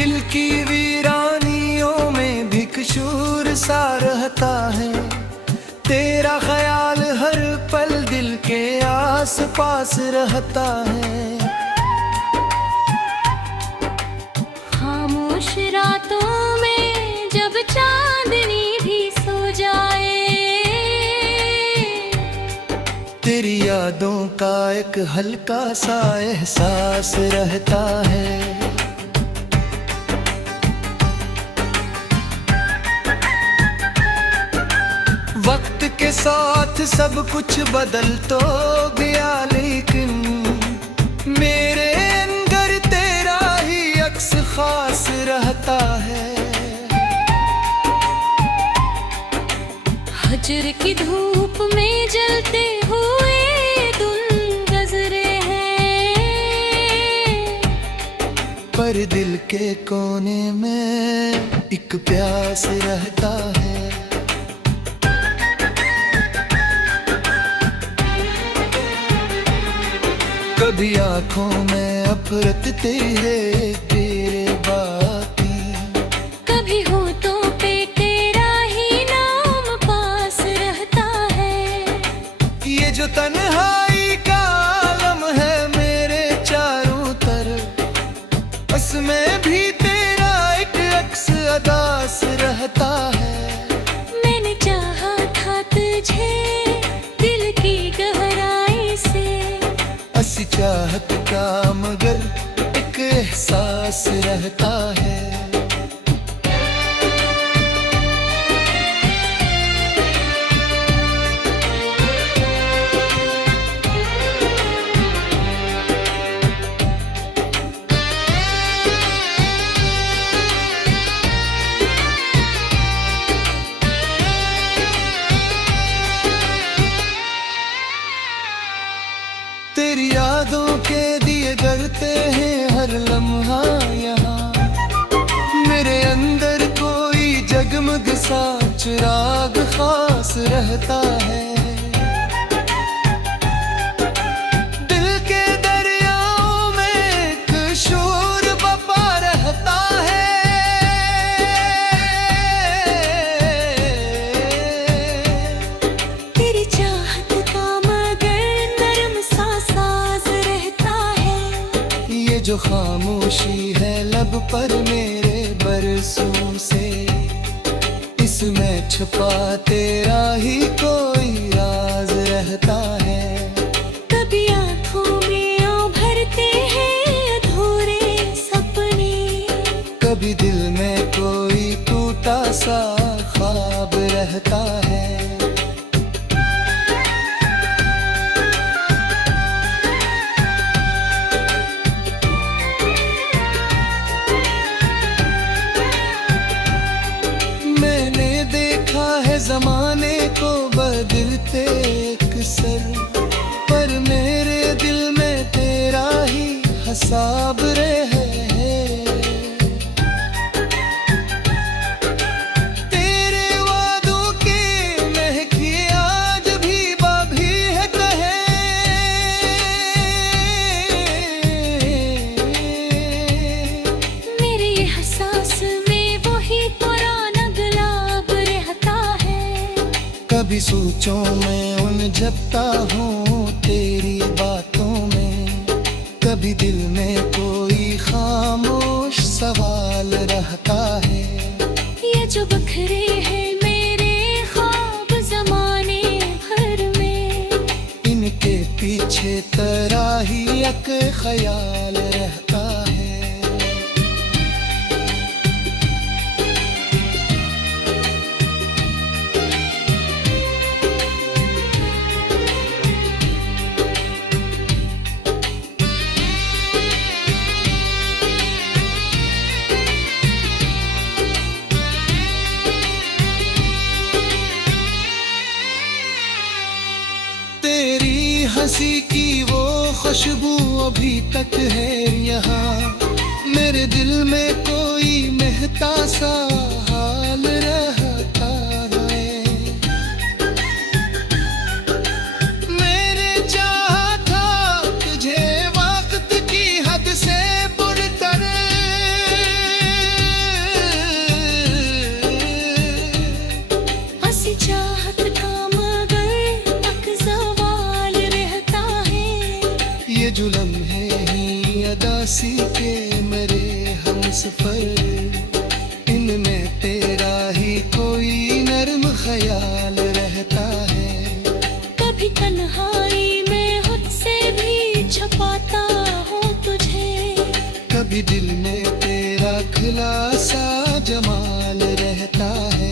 दिल की वीरानियों में भी कसूर सा रहता है। तेरा ख्याल हर पल दिल के आस पास रहता है। खामोश रातों में जब चांदनी भी सो जाए, तेरी यादों का एक हल्का सा एहसास रहता है। वक्त के साथ सब कुछ बदल तो गया, लेकिन मेरे अंदर तेरा ही अक्स खास रहता है। हजर की धूप में जलते हुए धुन गुजरे हैं, पर दिल के कोने में एक प्यास रहता है। कभी आँखों में अफरत तेरे बाकी, कभी होठों पे तेरा ही नाम पास रहता है। ये जो तन्हाई का आलम है मेरे चारों तरफ, उसमें भी तेरा एक अक्स अदास रहता है। मैंने चाहा था तुझे दिल की गहराई से, ऐसी चाहत का मगर एक एहसास रहता है। तेरी यादों के दिए जलते हैं हर लम्हा यहाँ, मेरे अंदर कोई जगमग सा चिराग खास रहता है। दिल के दरियाओं में एक शोर बपा रहता है। तेरी चाहत का मगर नरम सा साज रहता है। ये जो खामोशी है लब पर मेरे बरसों से, इसमें छुपा तेरा ही कोई राज रहता है। कभी आँखों में उभरते हैं अधूरे सपने, कभी दिल में कोई टूटा सा ख्वाब रहता है। जमाने को बदलते अक्सर, पर मेरे दिल में तेरा ही हिसाब रहे। तेरे वादों की महकी आज भी बाभी है कहे। मेरे एहसास में वही पुराना गुलाब रहता है। कभी सोचों में उलझता हूँ तेरी बातों में, कभी दिल में कोई खामोश सवाल रहता है। ये जो बखरे हैं मेरे ख्वाब जमाने भर में, इनके पीछे तेरा ही एक ख्याल रहता है। तेरी हंसी की वो खुशबू अभी तक है यहाँ, मेरे दिल में कोई महता सा हाल रहता है। मेरे चाहा था तुझे वक्त की हद से बढ़कर, सफर, इनमें तेरा ही कोई नर्म ख्याल रहता है। कभी तन्हाई में खुद से भी छुपाता हूँ तुझे, कभी दिल में तेरा खिला सा जमाल रहता है।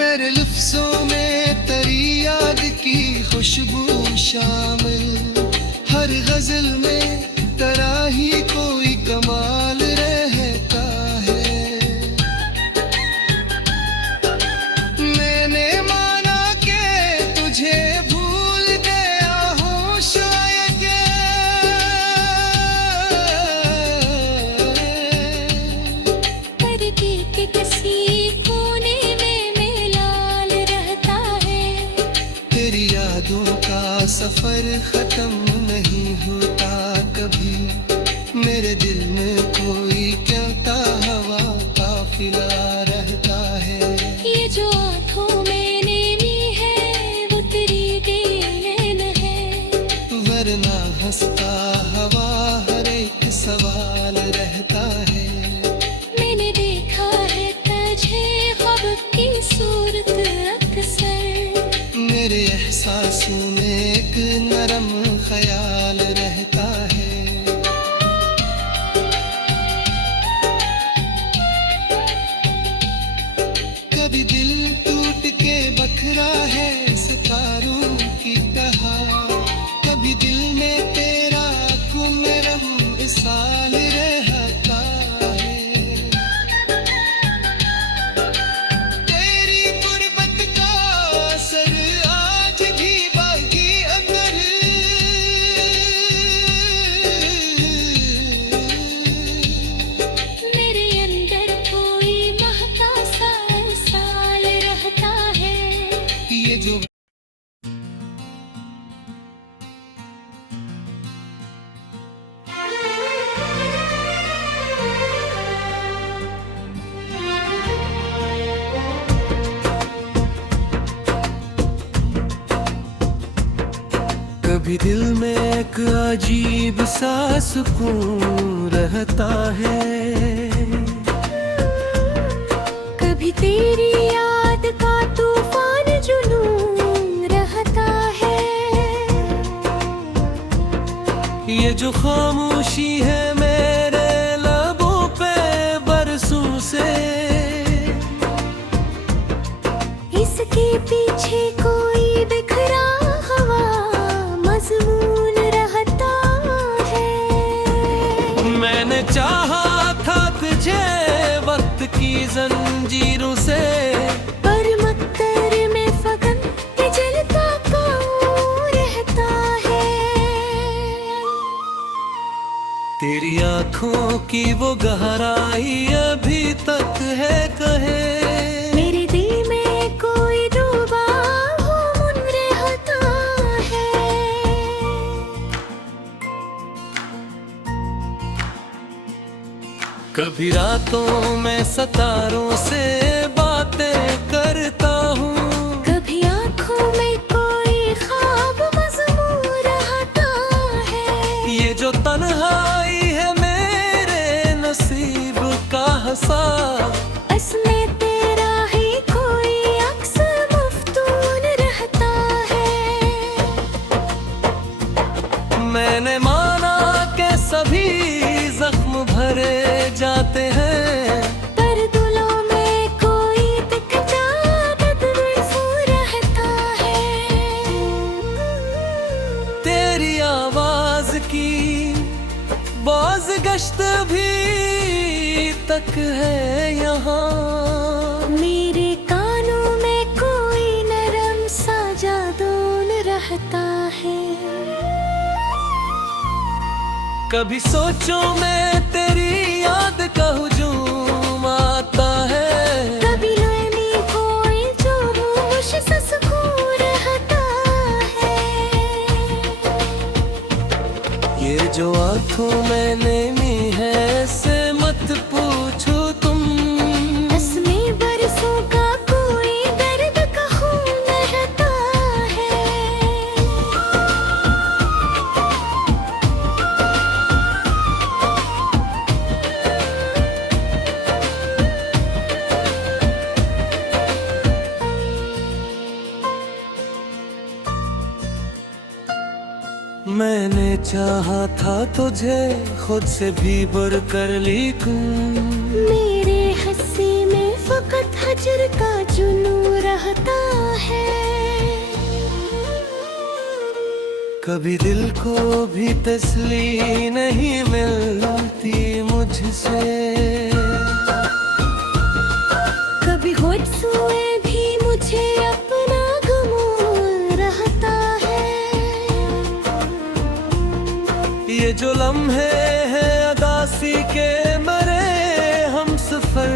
मेरे लफ्ज़ों में तेरी याद की खुशबू शामिल, हर गजल में तेरा ही कोई कमाल रहता है। मैंने माना कि तुझे भूल गया हूँ शायद, पर दिल के किसी कोने तेरी यादों का सफर खत्म नहीं होता कभी, मेरे दिल में कोई चलता हवा काफिला रहता है। ये जो आँखों में नीली है वो तेरी देन है, वरना हंसता हवा हर एक सवाल रहता है। मैंने देखा है तुझे ख्वाब की सूरत अक्सर, मेरे एहसासों में एक नरम ख्याल रहता है। कभी दिल टूट के बखरा है सितारों की तरह, कभी दिल में तेरा कुमरम इसाल रहता है। तेरी गुर्बत का असर आज भी बाकी अंदर, मेरे अंदर कोई महका सा साल रहता है। ये जो कभी दिल में एक अजीब सा सुकून रहता है, कभी तेरी याद का तूफान जुनून रहता है। ये जो खामोशी है मेरे लबों पे बरसों से, इसके पीछे कोई बिखरा हवा मजमून रहता है। मैंने चाहा था तुझे वक्त की जंजीरों से, पर मक्तर में फगन के जलता काऊ रहता है। तेरी आंखों की वो गहराई अभी तक है कहे, मेरे दिल में कोई डूबा हुआ रहता है। कभी रातों में सितारों से बातें करता हूँ, कभी आँखों में कोई ख्वाब मजमून रहता है। ये जो तन्हाई है मेरे नसीब का हिसाब, असमें तेरा ही कोई अक्स मफ्तून रहता है। मैंने माना कि सभी जख्म भरे जाते हैं, पर दिलों में कोई दिखता बदबू रहता है। तेरी आवाज की बाज गश्त भी तक है यहाँ, मेरे कानों में कोई नरम सा जादून रहता है। कभी सोचो मैं तेरी याद का हुजूम आता है, कभी नैनी कोई जो होश सा सुकून आंखों मैंने मी है से मत पूछो तुम। इसमें बरसों का कोई दर्द का खून रहता है। मैंने चाहा था तुझे खुद से भी बढ़कर लिखूं। मेरे हिस्से में फकत हजर का जुनून रहता है। कभी दिल को भी तसल्ली नहीं मिलती मुझसे। कभी होठ सोए भी मुझे अपना गुमून रहता है। ये जो लम्हे हैं अदासी के मरे हम सफर।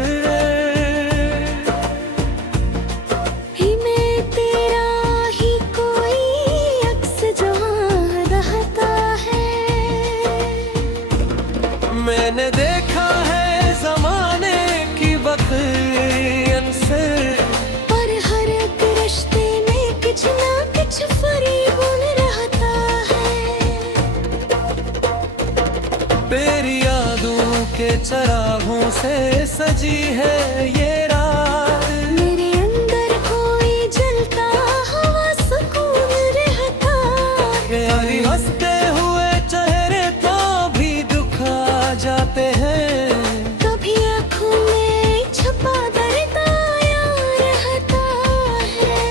ही मैं तेरा ही कोई अक्स जहाँ रहता है। मैंने देखा है जमाने की बकरियन से। पर हर एक रिश्ते में कुछ ना कुछ फरीबुन रहता है। तेरी यादों के चरागों से सजी है ये रात। मेरे अंदर कोई जलता हुआ सुकून रहता है। यारी हंसते हुए चेहरे तो भी दुखा जाते हैं। कभी आँखों में छुपा दर्द आया रहता है।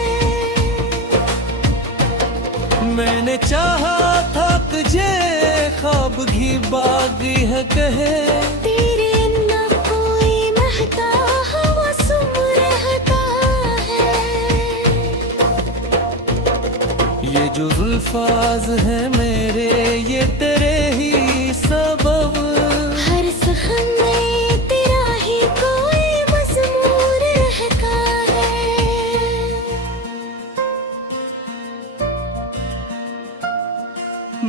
मैंने चाहा था तुझे ख्वाब की बागी है कहे। तेरे ना कोई महका हवा सुम रहता है। ये जो अल्फाज है मेरे ये तेरे ही सबब। हर सखन में तेरा ही कोई मजमून रहता है।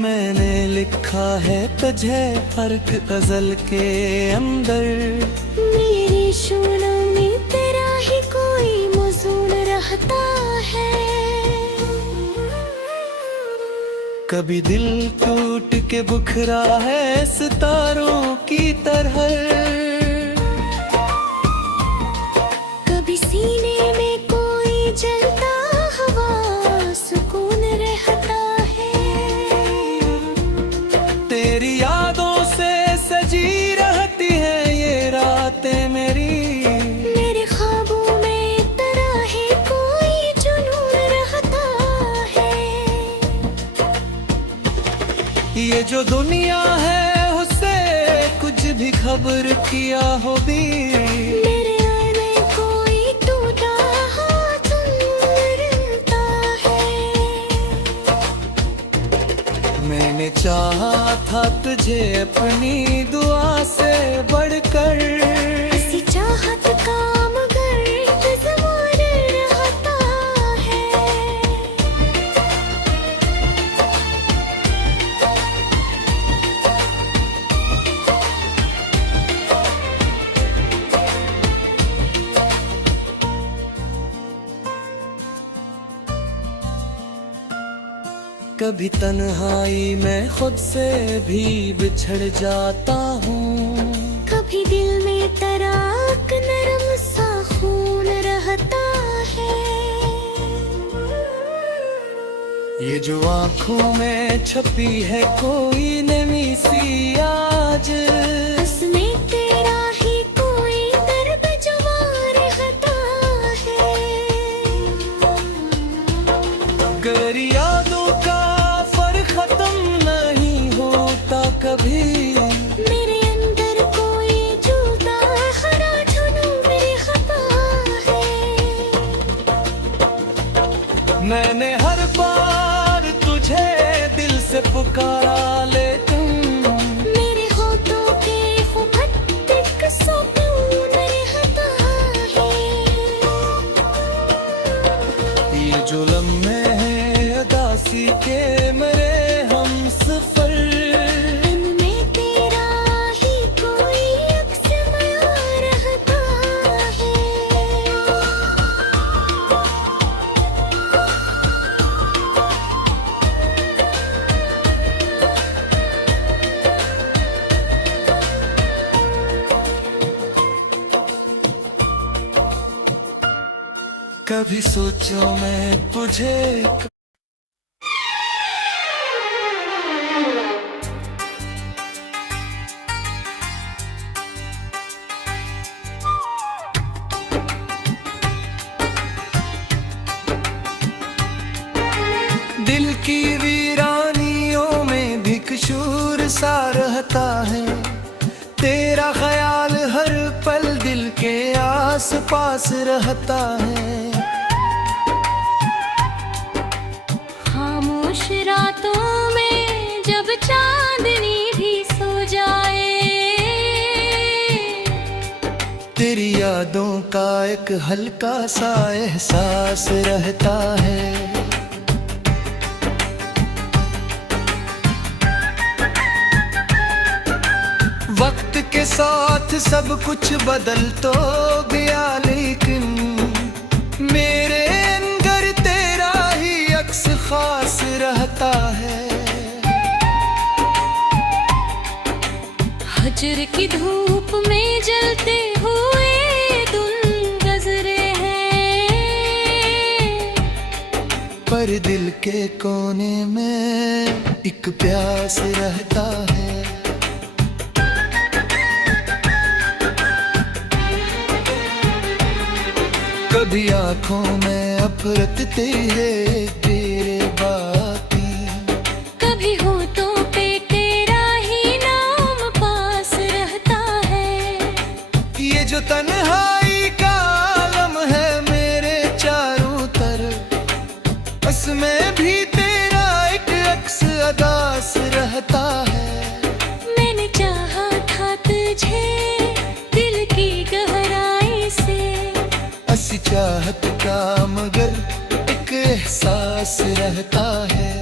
मैंने लिखा है तुझे फर्क गजल के अंदर। मेरे शूलों में तेरा ही कोई मौजून रहता है। कभी दिल टूट के बुखरा है सितारों की तरह। कभी सीने में कोई जलता हवा सुकून रहता है। तेरी यादों से सजी रहती है ये रातें मेरी। मेरे ख्वाबों में तेरा ही कोई जुनून रहता है। ये जो दुनिया है उससे कुछ भी खबर किया हो भी। मेरे आने कोई टूटा हाथ रहता है। मैंने चाहा था तुझे अपनी दुआ से बढ़कर। ऐसी चाहत का मगर इंतज़ार रहता है। कभी तन्हाई में खुद से भी बिछड़ जाता हूँ। कभी दिल में तराक नरम सा खून रहता है। ये जो आंखों में छपी है कोई नमी सी आज। उसमें तेरा ही कोई दर्द जवा रहता है। अगर यादों का फर्क खत्म नहीं होता कभी। मेरे अंदर कोई जुदा हरा जुनून रहता है। मैंने हर बार तुझे दिल से पुकारा लेकिन मेरे होठों के फुफट एक सुकून रहता है। ये जो लम्हे हैं अदासी के मरे हम सफर। इनमें कभी सोचो मैं तुझे दिल की वीरानियों में भिक्षुर सा रहता है, तेरा ख्याल हर पल दिल के आस पास रहता है। खामोश रातों में जब चांदनी भी सो जाए, तेरी यादों का एक हल्का सा एहसास रहता है। वक्त के साथ सब कुछ बदल तो गया, लेकिन मेरे अंदर तेरा ही अक्स खास रहता है। हजर की धूप में जलते हुए धुन गुजरे हैं, पर दिल के कोने में एक प्यास रहता है। कभी आंखों में अफरत तेरे बाती, कभी होठों पे तेरा ही नाम पास रहता है। ये जो तन्हाई का आलम है मेरे चारों तरफ, उसमें भी तेरा एक अक्स अदास रहता है। मैंने चाहा था तुझे दिल की गहराई से, ऐसी चाहत का मगर एक एहसास रहता है।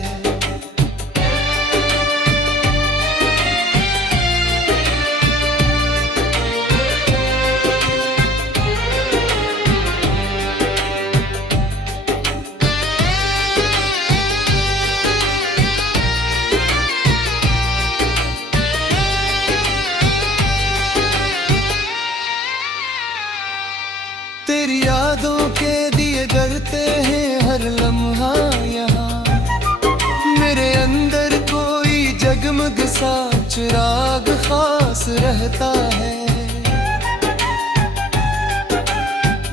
तेरी यादों के दिए जलते हैं हर लम्हा यहाँ, मेरे अंदर कोई जगमग सा चिराग खास रहता है।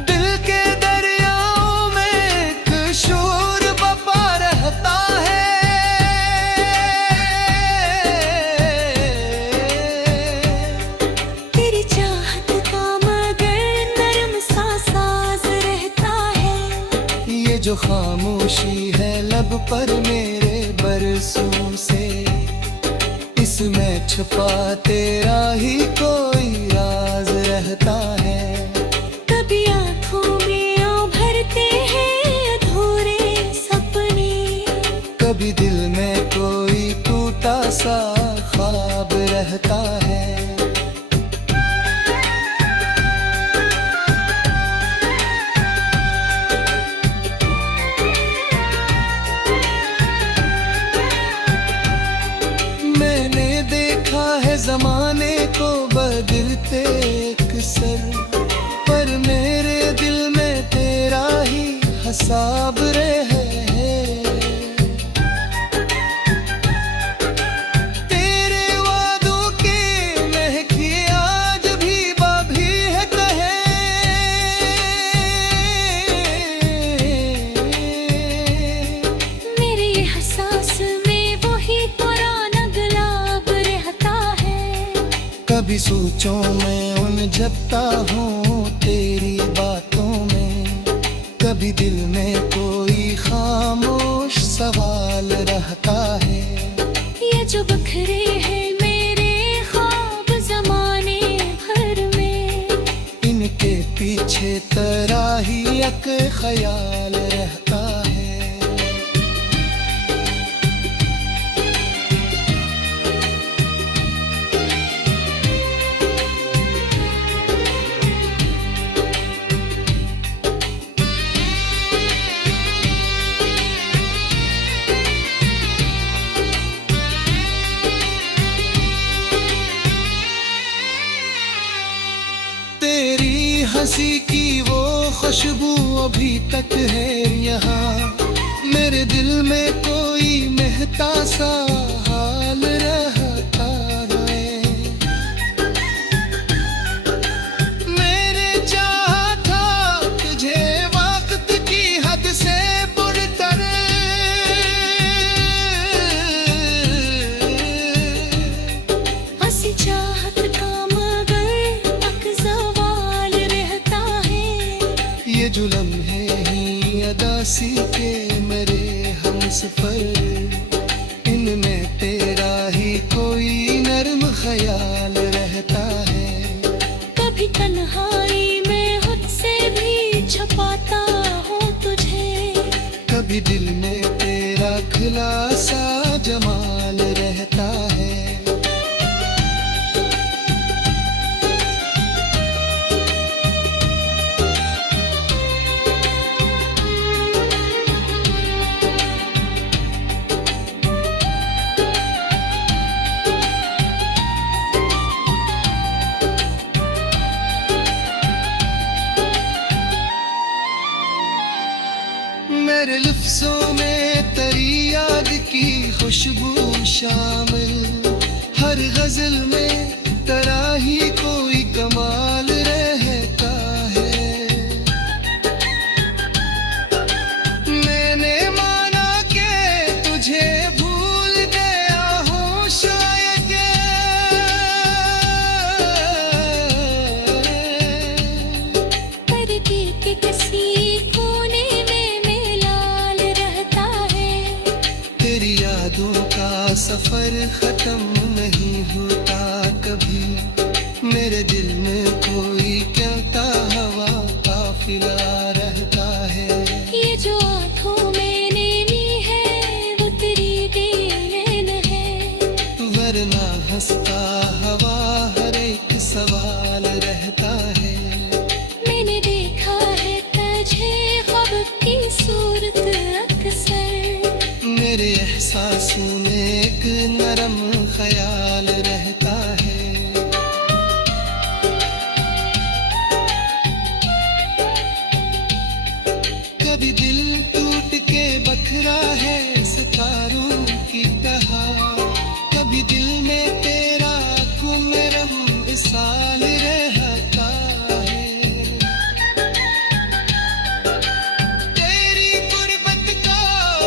दिल के दरियाओं में एक शोर बपा रहता है। तेरी चाहत का मगर नरम सा साज रहता है। ये जो खामोशी है लब पर मेरे बरसों से, इसमें छुपा तेरा ही कोई राज रहता है। कभी आँखों में उभरते हैं अधूरे सपने, कभी दिल में कोई टूटा सा ख्वाब रहता है। मैंने देखा है जमाने को बदलते एक सर, पर मेरे दिल में तेरा ही हिसाब रहे। तेरे वादों के महकी आज भी बाभी है कहे। मेरे एहसास में वही पुराना गुलाब रहता है। कभी सोचों में उलझता हूँ तेरी बातों में, कभी दिल में कोई खामोश सवाल रहता है। ये जो बखरे हैं मेरे ख्वाब जमाने भर में, इनके पीछे तेरा ही एक ख्याल रहता है। तेरी हंसी की वो खुशबू अभी तक है यहाँ। मेरे दिल में कोई महता सा हाल रहता है। मेरे चाहा था तुझे वक्त की हद से बढ़कर, हंसी चाहत का मगर तक सवाल रहता है। ये जो लम्हे ही अदासी के मेरे हमसफर, इनमें तेरा ही कोई नर्म ख्याल रहता है। कभी तन्हाई में खुद से भी छुपाता हूँ तुझे, कभी दिल में तेरा खिला सा जमाल रहता है। मेरे लफ्ज़ों में तेरी याद की खुशबू शामिल, हर गजल में तेरा ही कोई कमाल रहता है। मैंने माना कि तुझे भूल गया हूँ शायद, पर दिल के किसी कोने तेरी यादों का सफर खत्म नहीं होता कभी। मेरे दिल में कोई कहता हवा काफिला रहता है। ये जो आँखों मैंने ली है वो तेरी देन है, वरना हंसता हवा हर एक सवाल रहता है। मैंने देखा है तुझे ख्वाब की सूरत अक्सर, मेरे एहसासों में एक नरम ख्याल रहता है। कभी दिल टूट के बखरा है सितारों की तरह, कभी दिल में तेरा गुमरम विसाल रहता है। तेरी गुर्बत का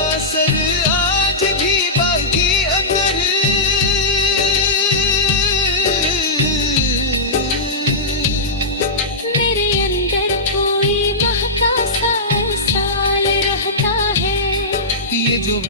असर आज भी बाकी अंदर, मेरे अंदर कोई महका सा साल रहता है। ये जो